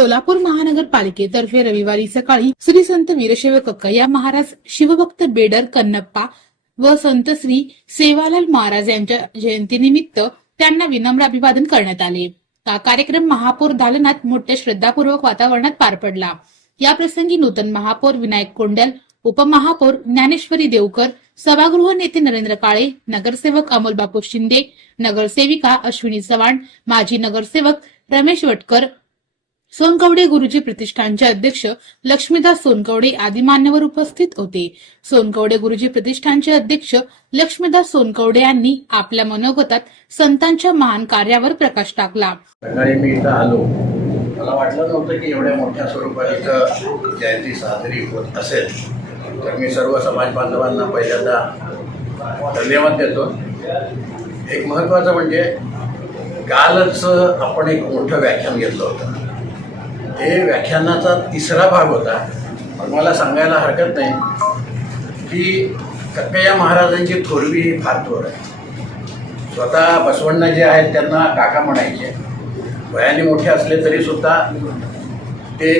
सोलापूर महानगरपालिकेतर्फे रविवारी सकाळी श्री संत वीरशैव कक्कय्या महाराज शिवभक्त बेडर कन्नप्पा व संत श्री सेवालाल महाराज यांच्या जयंतीनिमित्त त्यांना विनम्र अभिवादन करण्यात आले। हा कार्यक्रम महापौर दालनात मोठ्या श्रद्धापूर्वक वातावरणात पार पडला। या प्रसंगी नूतन महापौर विनायक कोंड्याल, उपमहापौर ज्ञानेश्वरी देवकर, सभागृह नेते नरेंद्र काळे, नगरसेवक अमोलबापू शिंदे, नगरसेविका अश्विनी चव्हाण, माजी नगरसेवक रमेश वटकर, सोनकवडे गुरुजी प्रतिष्ठानचे अध्यक्ष लक्ष्मीदास सोनकवडे आदी मान्यवर उपस्थित होते। सोनकवडे गुरुजी प्रतिष्ठानचे अध्यक्ष लक्ष्मीदास सोनकवडे यांनी आपल्या मनोगतात संतांच्या महान कार्यावर प्रकाश टाकला। सकाळी मी इथं आलो, मला वाटलं नव्हतं की एवढ्या मोठ्या स्वरूपात इथं जयंती साजरी होत असेल, तर मी सर्व समाज बांधवांना पहिल्यांदा धन्यवाद देतो। एक महत्त्वाचं म्हणजे कालच आपण एक मोठं व्याख्यान घेतलं होतं। हे व्याख्यानाचा तिसरा भाग होता। पण मला सांगायला हरकत नाही की कक्कय्या महाराजांची थोरवी ही फार थोर आहे। स्वतः बसवण्णा जे आहेत त्यांना काका म्हणायचे, वयाने मोठे असले तरी सुद्धा ते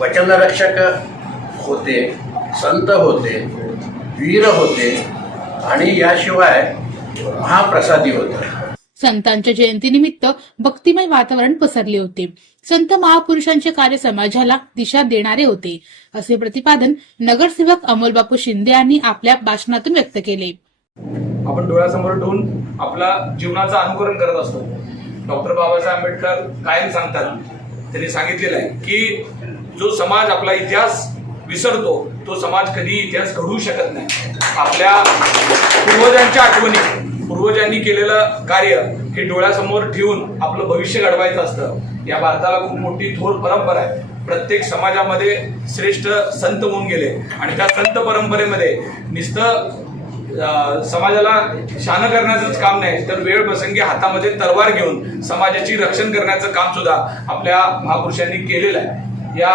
वचनरक्षक होते, संत होते, वीर होते आणि याशिवाय महाप्रसादी होते। संतांच्या जयंतीनिमित्त भक्तिमय वातावरण पसरले होते। संत महापुरुषांचे कार्य समाजाला दिशा देणारे होते, असे प्रतिपादन नगरसेवक अमोलबापू शिंदे यांनी आपल्या भाषणातून व्यक्त केले। आपण डोळ्यासमोर ठेवून आपला जीवनाचं अनुकरण करत असतो। डॉक्टर बाबासाहेब आंबेडकर कायम सांगतात, त्यांनी सांगितलेलं आहे की जो समाज आपला इतिहास विसरतो तो समाज कधी इतिहास घडवू शकत नाही। आपल्या पूर्वजांच्या आठवणी, पूर्वजांनी केलेलं कार्य हे डोळ्यासमोर ठेवून आपलं भविष्य घडवायचं असतं। या भारताला खूप मोठी थोर परंपरा आहे। प्रत्येक समाजामध्ये श्रेष्ठ संत होऊन गेले आणि त्या संत परंपरेमध्ये नुसतं समाजाला शान करण्याचंच काम नाही, तर वेळ प्रसंगी हातामध्ये तलवार घेऊन समाजाची रक्षण करण्याचं काम सुद्धा आपल्या महापुरुषांनी केलेलं आहे। या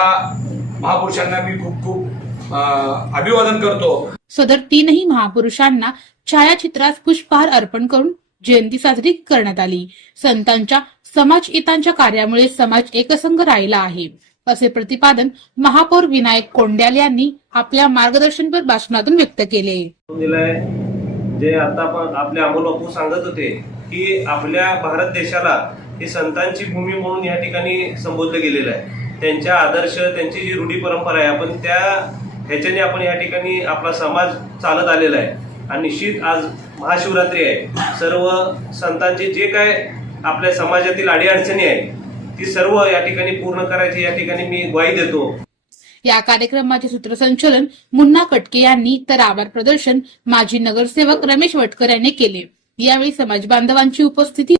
महापुरुषांना मी खूप खूप अभिवादन करतो। सदर तीनही महापुरुषांना छायाचित्रास पुष्पहार अर्पण करून जयंती साजरी करण्यात आली। संतांच्या समाजहितांच्या कार्यामुळे समाज एकसंघ राहिला आहे, असे प्रतिपादन महापौर विनायक कोंड्याल यांनी आपल्या मार्गदर्शनपर भाषणातून व्यक्त केले। जे आता पण आपले अमोलबापू सांगत होते की आपल्या भारत देशाला ही संतांची भूमी म्हणून या ठिकाणी संबोधलं गेलेलं आहे। त्यांच्या आदर्श, त्यांची जी रूढी परंपरा आहे, आपण त्या ह्याच्याने आपण या ठिकाणी आपला समाज चालत आलेला आहे। आणि निश्चित आज महाशिवरात्री आहे। सर्व संतांचे जे काय आपल्या समाजातील अडीअडचणी आहेत ती सर्व या ठिकाणी पूर्ण करायची या ठिकाणी मी ग्वाही देतो। या कार्यक्रमाचे सूत्रसंचालन मुन्ना कटके यांनी तर आभार प्रदर्शन माजी नगरसेवक रमेश वटकर यांनी केले। यावेळी समाज बांधवांची उपस्थिती